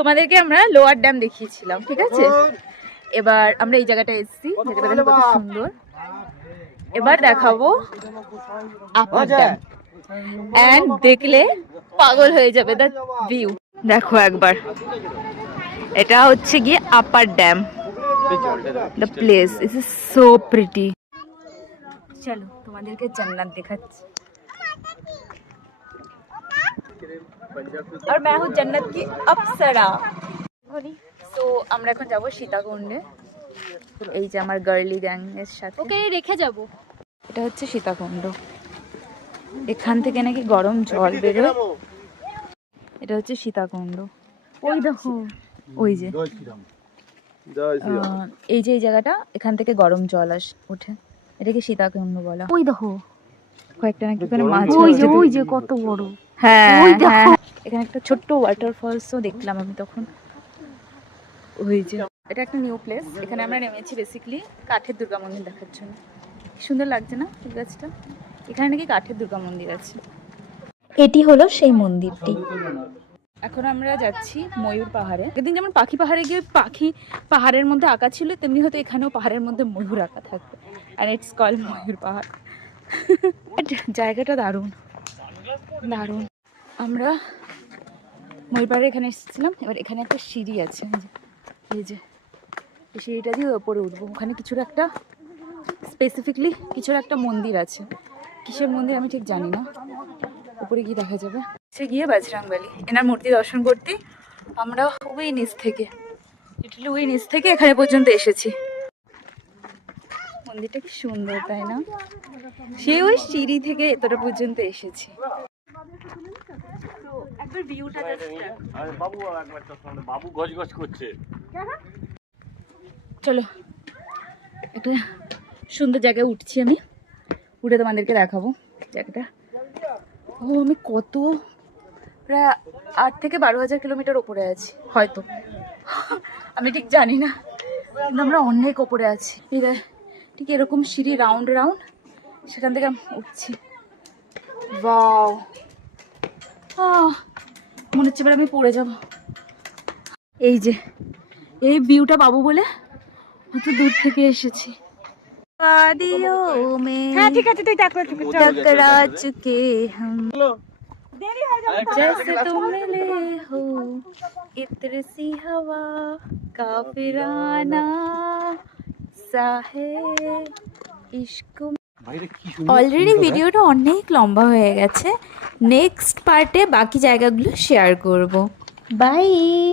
তোমাদেরকে আমরা lower dam দেখিয়েছিলাম, ঠিক আছে? এবার আমরা এই জায়গাটা এসেছি, জায়গাটা দেখো কত সুন্দর। এবার দেখাবো আপার ড্যাম, এন্ড দেখলে পাগল হয়ে যাবে দ্য ভিউ। দেখো একবার, এটা হচ্ছে গিয়ে upper dam. The place is so pretty. চলো তোমাদেরকে জান্নাত দেখাচ্ছি। আর मैं हूँ जन्नत की अप्सरा। তো আমরা এখন যাব সীতাকুণ্ডে, এই যে আমার গার্লি গ্যাং এর সাথে। ওকে রেখে যাব। এটা হচ্ছে সীতাকুণ্ড, এখান থেকে নাকি গরম জল বেরোয়। এটা হচ্ছে সীতাকুণ্ড, ওই দেখো ওই যে এই যে এই জায়গাটা, এখান থেকে গরম জল ওঠে, এটাকে সীতাকুণ্ড বলা। ওই দেখো কয়েকটা নাকি ওখানে মাছ, ওই যে কত বড়। হ্যাঁ ওই দেখো, এখানে একটা ছোট্ট ওয়াটারফলসও দেখলাম আমি তখন। ওই যে এটা একটা নিউ প্লেস, এখানে আমরা নেমেছি বেসিক্যালি কাঠের দুর্গা মন্দির দেখার জন্য। কি সুন্দর লাগছে না এই গাছটা? এখানে নাকি কাঠের দুর্গা মন্দির আছে। এটি হলো সেই মন্দিরটি। এখন আমরা যাচ্ছি ময়ূর পাহাড়ে। একদিন যেমন পাখি পাহাড়ে গিয়ে পাখি পাহাড়ের মধ্যে আঁকা ছিল, তেমনি হয়তো এখানেও পাহাড়ের মধ্যে ময়ূর আঁকা থাকবে, অ্যান্ড ইটস কল ময়ূর পাহাড়। জায়গাটা দারুণ দারুণ। আমরা ময়ূর পাহাড়ে এখানে এসেছিলাম। এবার এখানে একটা সিঁড়ি আছে, এই যে এই সিঁড়িটা দিয়ে ওপরে উঠবো। ওখানে কিছুর একটা স্পেসিফিকলি কিছুর একটা মন্দির আছে, কিসের মন্দির আমি ঠিক জানি না, উপরে গিয়ে দেখা যাবে। সে গিয়ে বজরংবলী এনার মূর্তি দর্শন করতে আমরা ওই নিচ থেকে, লিটারালি ওই নিচ থেকে এখানে পর্যন্ত এসেছি। মন্দিরটা কি সুন্দর তাই না? সে ওই সিঁড়ি থেকে এতটা পর্যন্ত এসেছি। একবার ভিউটা বাবু গজ গজ করছে। চলো একটা সুন্দর জায়গায় উঠছি আমি, উঠে তোমাদেরকে দেখাবো জায়গাটা। ও আমি কত, প্রায় 8 থেকে 12,000 কিলোমিটার ওপরে আছি হয়তো, আমি ঠিক জানি না, কিন্তু আমরা অনেক ওপরে আছি। ঠিক এরকম সিঁড়ি রাউন্ড রাউন্ড, সেখান থেকে উঠছি। ওয়াও, মনে হচ্ছে এবার আমি পড়ে যাব। এই যে এই ভিউটা পাবো বলে অত দূর থেকে এসেছি। হ্যাঁ ঠিক আছে, তুই टकरा चुके हम जैसे तुम मिले हो इत्र सी हवा काफिराना सा है इश्क। অলরেডি ভিডিওটা অনেক লম্বা হয়ে গেছে, নেক্সট পার্টে বাকি জায়গাগুলো শেয়ার করব। বাই।